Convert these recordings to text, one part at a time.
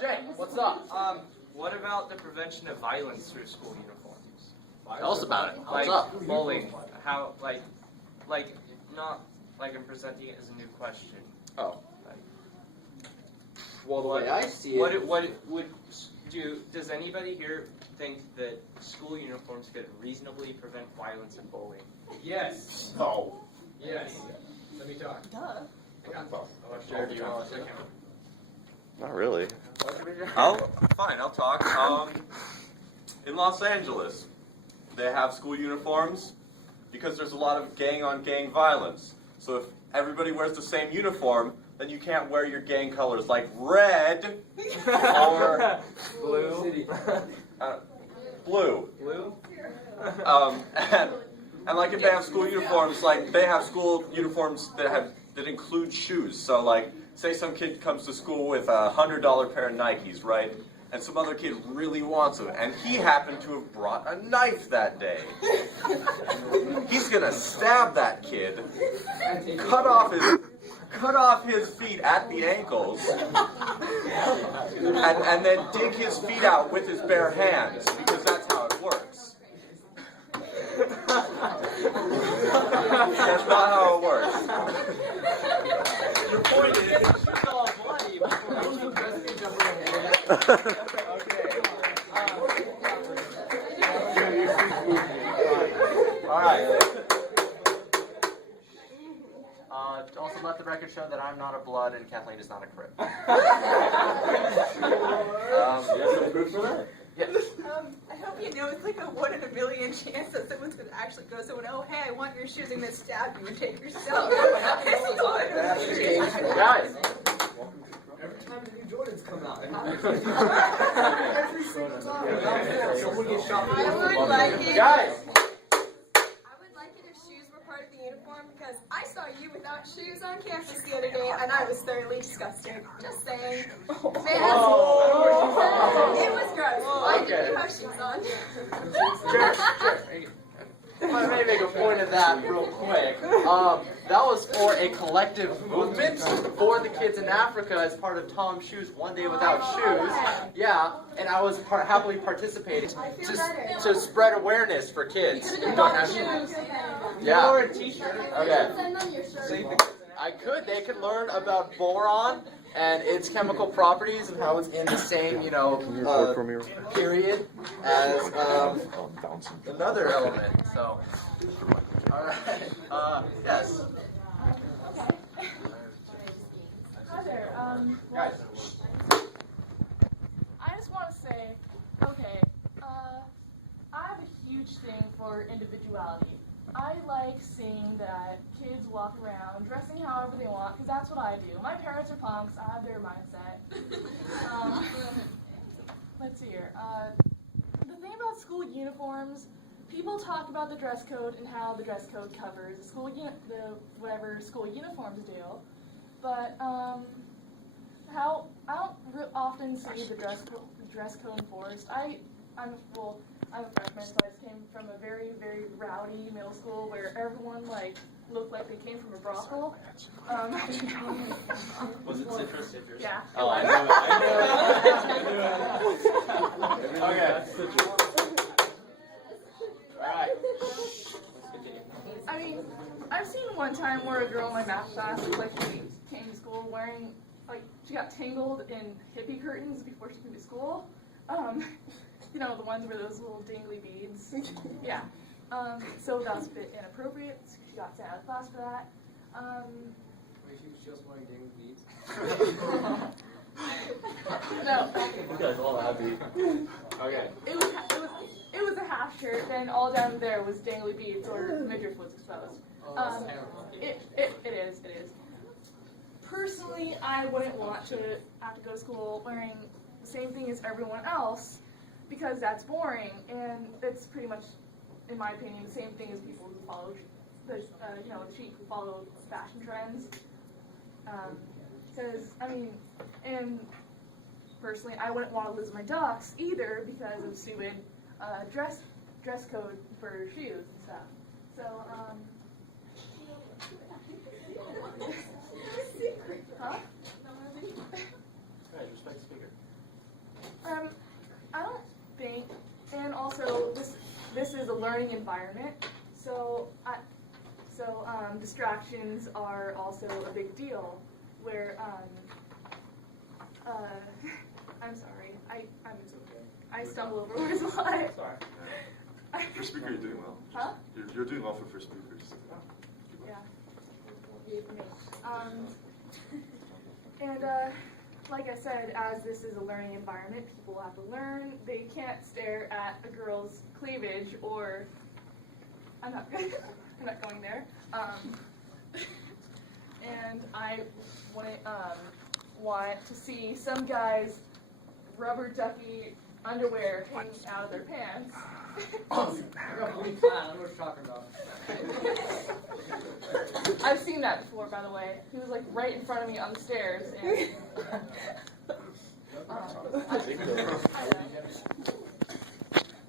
Jay, what's up? What about the prevention of violence through school uniforms? Tell us about it. What's Like up? bullying. How, not like I'm presenting it as a new question. Oh. Like, Well, the way I see it. what would do? Does anybody here think that school uniforms could reasonably prevent violence and bullying? Yes. No. Yes. Let me talk. Duh. Jared, do you want to? Not really. I'll talk. In Los Angeles, they have school uniforms because there's a lot of gang-on-gang violence. So if everybody wears the same uniform, then you can't wear your gang colors like red or Blue. blue. Blue. And like if they have school uniforms, like they have school uniforms that include shoes. So like, say some kid comes to school with a $100 pair of Nikes, right? And some other kid really wants them, and he happened to have brought a knife that day. He's gonna stab that kid, cut off his feet at the ankles, and then dig his feet out with his bare hands, because that's how it works. That's not how it works. Your point is, it's all bloody before Alright. Also let the record show that I'm not a blood and Kathleen is not a crip. You have some proof for that? Yes. I hope you know it's like a 1 in a million chance that someone's going to actually go to someone, oh, hey, I want your shoes, and then stab you and take your stuff. Guys. every time the new Jordans come out, it happens. Every single time. Someone gets shot. I would like it. Guys. I would like it if shoes were part of the uniform because I saw you without shoes on campus the other day and I was thoroughly disgusted. Just saying. Man, it was gross. Why did you have shoes on? Sure. I may make a point of that real quick. That was for a collective movement for the kids in Africa as part of Tom Shoes One Day Without Shoes. Yeah, and I was happily participating to spread awareness for kids. You bought the shoes. Yeah. Or a t-shirt. Okay. Send them your shirt. I could. They could learn about boron and its chemical properties and how it's in the same, period as another element. So, all right. Yes. Hi there. Guys. I just want to say, okay, I have a huge thing for individuality. I like seeing that kids walk around dressing however they want, because that's what I do. My parents are punks. I have their mindset. Let's see here. The thing about school uniforms, people talk about the dress code and how the dress code covers the whatever school uniforms do, but how I don't often see the dress code enforced. I'm a freshman, so I just came from a very, very rowdy middle school where everyone looked like they came from a brothel. Was it citrus? Yeah. Oh, I knew it. Okay. All right. I mean, I've seen one time where a girl in my math class looked like she came to school wearing, she got tangled in hippie curtains before she came to school. The ones where those little dangly beads. Yeah. So that was a bit inappropriate. She got sent out of class for that. Wait, she was just wearing dangly beads? No. You guys all happy. Okay. It was a half shirt. Then all down there was dangly beads, or the midriff was exposed. It is. Personally, I wouldn't want to have to go to school wearing the same thing as everyone else, because that's boring, and it's pretty much, in my opinion, the same thing as people who follow the sheep who follow fashion trends. And personally, I wouldn't want to lose my ducks either because of stupid dress code for shoes and stuff. So, huh? Guys, respect the speaker. I don't think, and also this is a learning environment, so distractions are also a big deal. Where I'm sorry, I stumble over words a lot. Sorry. First speaker, you're doing well. Huh? You're doing well for first speakers. Yeah. And like I said, as this is a learning environment, people have to learn. They can't stare at a girl's cleavage, or I'm not going there. And I wouldn't want to see some guys rubber ducky underwear hanging out of their pants. I know what you're talking about. I've seen that before, by the way. He was like right in front of me on the stairs, and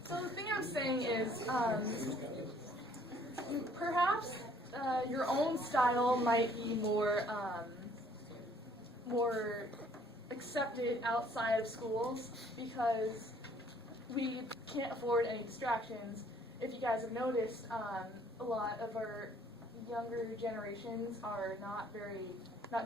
so the thing I'm saying is, perhaps your own style might be more accepted outside of schools, because we can't afford any distractions. If you guys have noticed, a lot of our younger generations are not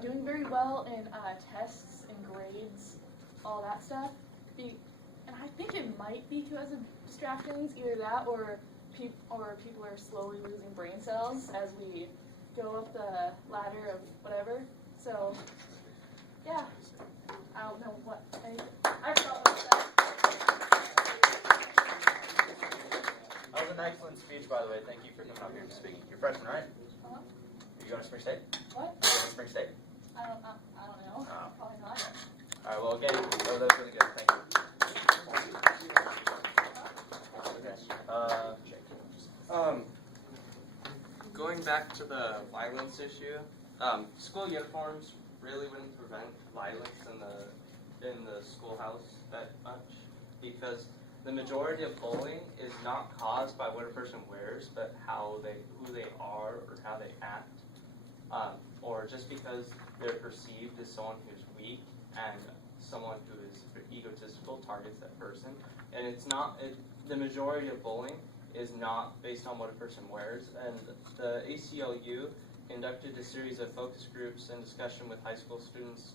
doing very well in tests and grades, all that stuff. And I think it might be because of distractions, either that or people are slowly losing brain cells as we go up the ladder of whatever. So, yeah, I don't know what I felt like that. That was an excellent speech, by the way. Thank you for coming up here and speaking. You're freshman, right? Uh-huh. Are you going to Spring State? What? Are you going to Spring State? I don't know. Oh. Probably not. All right, well, again, that was really good. Thank you. Okay. Going back to the violence issue, school uniforms really wouldn't prevent violence in the schoolhouse that much, because the majority of bullying is not caused by what a person wears, but who they are or how they act, or just because they're perceived as someone who's weak and someone who is egotistical targets that person. And the majority of bullying is not based on what a person wears. And the ACLU conducted a series of focus groups and discussion with high school students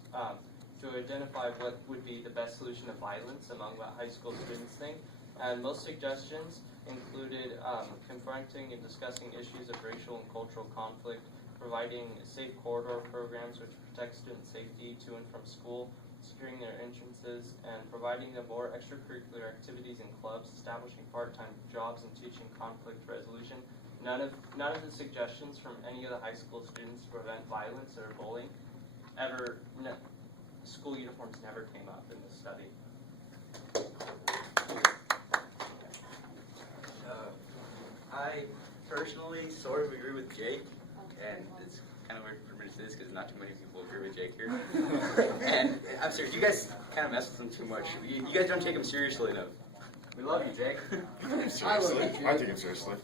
to identify what would be the best solution to violence among what high school students think. And most suggestions included confronting and discussing issues of racial and cultural conflict, providing safe corridor programs which protect student safety to and from school, securing their entrances, and providing them more extracurricular activities and clubs, establishing part-time jobs, and teaching conflict resolution. None of the suggestions from any of the high school students to prevent violence or bullying school uniforms never came up in this study. I personally sort of agree with Jake, and it's kind of weird for me to say this because not too many people agree with Jake here. And I'm serious, you guys kind of mess with him too much. You guys don't take him seriously enough. We love you, Jake. Seriously, I take it seriously.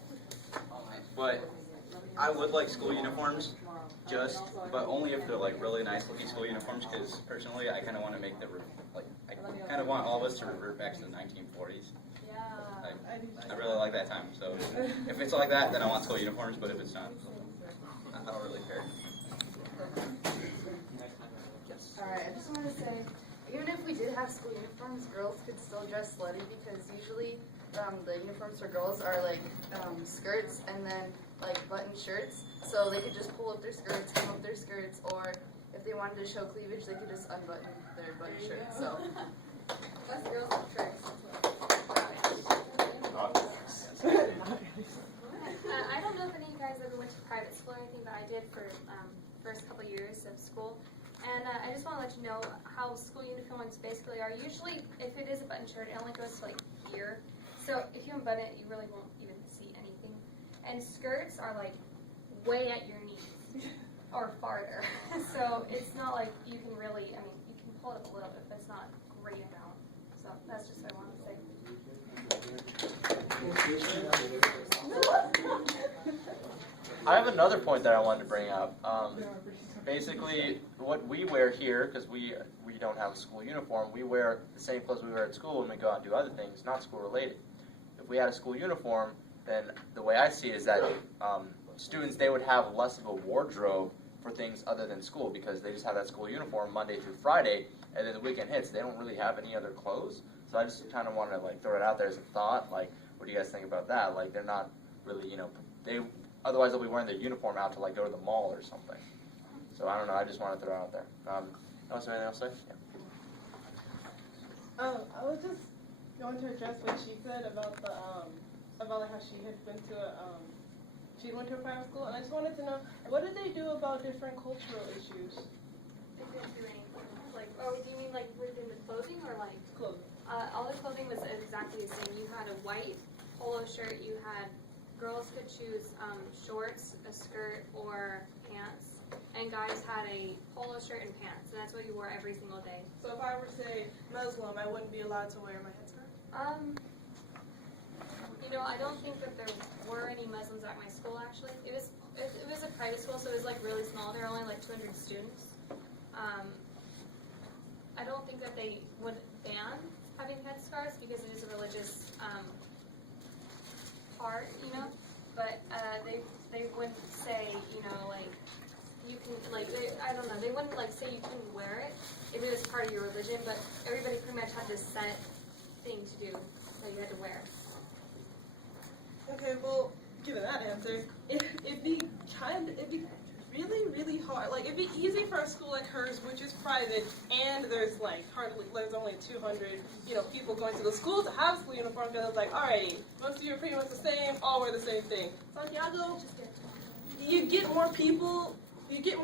But I would like school uniforms, but only if they're like really nice looking school uniforms. Because personally, I kind of want to make I kind of want all of us to revert back to the 1940s. I really like that time. So if it's like that, then I want school uniforms. But if it's not, I don't really care. Alright, I just want to say, even if we did have school uniforms, girls could still dress slutty, because usually the uniforms for girls are like skirts and then like button shirts, so they could just pull up their skirts, come up their skirts, or if they wanted to show cleavage, they could just unbutton their button shirts. So Us girls have tricks. I don't know if any of you guys ever went to private school or anything, but I did for first couple years of school. And I just want to let you know how school uniforms basically are. Usually, if it is a button shirt, it only goes to like here. So if you unbutton it, you really won't even see anything. And skirts are like way at your knees or farther. So it's not like you can really, I mean, you can pull it up a little bit, but it's not great amount. So that's just what I wanted to say. I have another point that I wanted to bring up. Basically, what we wear here, because we don't have a school uniform, we wear the same clothes we wear at school when we go out and do other things, not school related. If we had a school uniform, then the way I see it is that students, they would have less of a wardrobe for things other than school because they just have that school uniform Monday through Friday, and then the weekend hits, they don't really have any other clothes. So I just kind of want to like throw it out there as a thought. Like, what do you guys think about that? Like, they're not really, otherwise they'll be wearing their uniform out to like go to the mall or something. So I don't know. I just want to throw it out there. Is there anything else to say? Yeah. I was just going to address what she said about the about like how she had been to she went to a private school, and I just wanted to know what did they do about different cultural issues? They didn't do anything. Like, oh, do you mean like within the clothing or like? Clothing. All the clothing was exactly the same. You had a white polo shirt. You had girls could choose shorts, a skirt, or pants, and guys had a polo shirt and pants, and that's what you wore every single day. So if I were say Muslim, I wouldn't be allowed to wear my headscarf? I don't think that there were any Muslims at my school actually. It was a private school, so it was like really small. There were only like 200 students. I don't think that they would ban having headscarves because it is a religious part, But they wouldn't say, like you can I don't know. They wouldn't like say you couldn't wear it if it was part of your religion. But everybody pretty much had this set thing to do that you had to wear. Okay, well, given that answer, it'd be really, really hard. Like, it'd be easy for a school like hers, which is private, and there's there's only 200, people going to the school to have school uniform. Because it's like, all right, most of you are pretty much the same, all wear the same thing. Santiago, you get more people, you get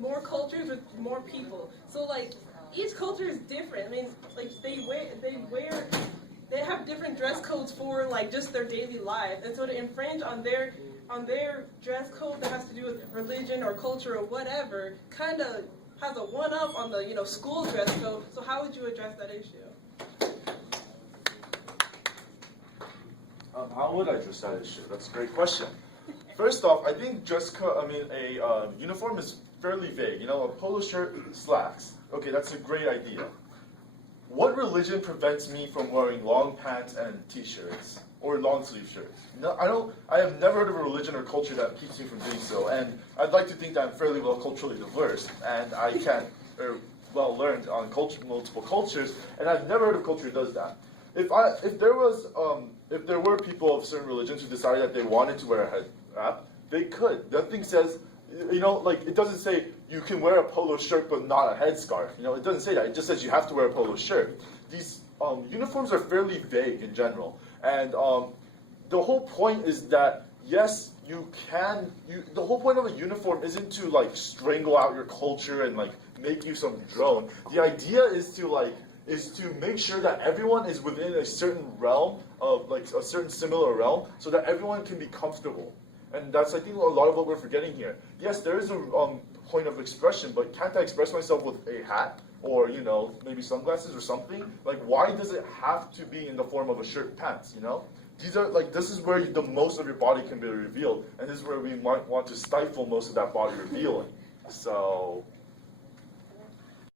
more cultures with more people. So like, each culture is different. I mean, like they have different dress codes for like just their daily life, and so to infringe on their dress code that has to do with religion or culture or whatever kind of has a one-up on the school dress code. So how would you address that issue? How would I address that issue? That's a great question. First off, I think a uniform is fairly vague. A polo shirt, slacks. Okay, that's a great idea. What religion prevents me from wearing long pants and t-shirts or long sleeve shirts? I have never heard of a religion or culture that keeps me from doing so, and I'd like to think that I'm fairly well culturally diverse, and I well learned on multiple cultures, and I've never heard of a culture that does that. If there were people of certain religions who decided that they wanted to wear a head wrap, they could. Nothing says, it doesn't say you can wear a polo shirt but not a headscarf. It doesn't say that. It just says you have to wear a polo shirt. These uniforms are fairly vague in general, and the whole point is that yes, you can. The whole point of a uniform isn't to strangle out your culture and make you some drone. The idea is to make sure that everyone is within a certain realm of a certain similar realm, so that everyone can be comfortable. And that's, I think, a lot of what we're forgetting here. Yes, there is a point of expression, but can't I express myself with a hat or, maybe sunglasses or something? Why does it have to be in the form of a shirt and pants, These are, this is where the most of your body can be revealed, and this is where we might want to stifle most of that body revealing. So,